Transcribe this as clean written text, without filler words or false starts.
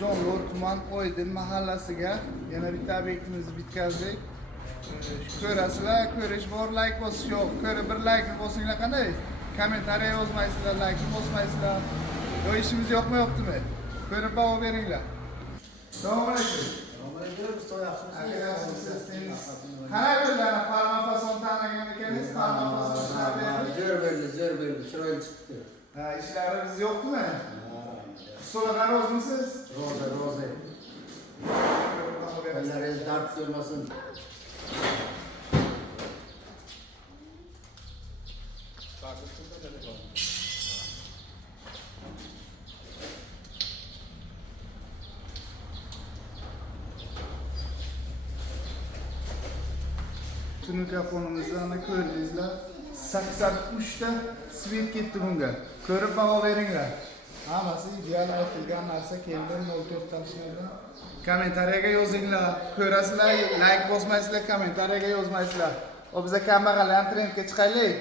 Vijdonli tuman Oydin mahallasiga yana bitta obyektimizni bitkazdik. Ko'rasizlar, ko'rish bor, like bosish yo'q. Ko'rib bir like bosinglar qanday? Kommentariya yozmaysizlar, like bosmaysizlar. Yo ishimiz yo'qmi yo'qdimi? Ko'rib baho beringlar. Assalomu alaykum. Qanday bo'lgan palma fason tanlagan ekansiz? Palma fason Zo'r bo'ldi, chiroyli chiqdi. Ha, ishlarimiz yo'qmi? Ustolarga rozimisiz? Rozi. Qo'llaringiz dard ko'rmasin. Mikrofonimizni ana ko'rdingizlar. 83 ta svet ketdi bunga. Ko'rib baho beringlar. Hammasi ideal aytilgan narsa keldi 04 tashlaydi. Kommentariyaga yozinglar. Ko'rasizlar, like bosmaysizlar, kommentariyaga yozmaysizlar. O biza kambag'al ham trendga chiqaylik.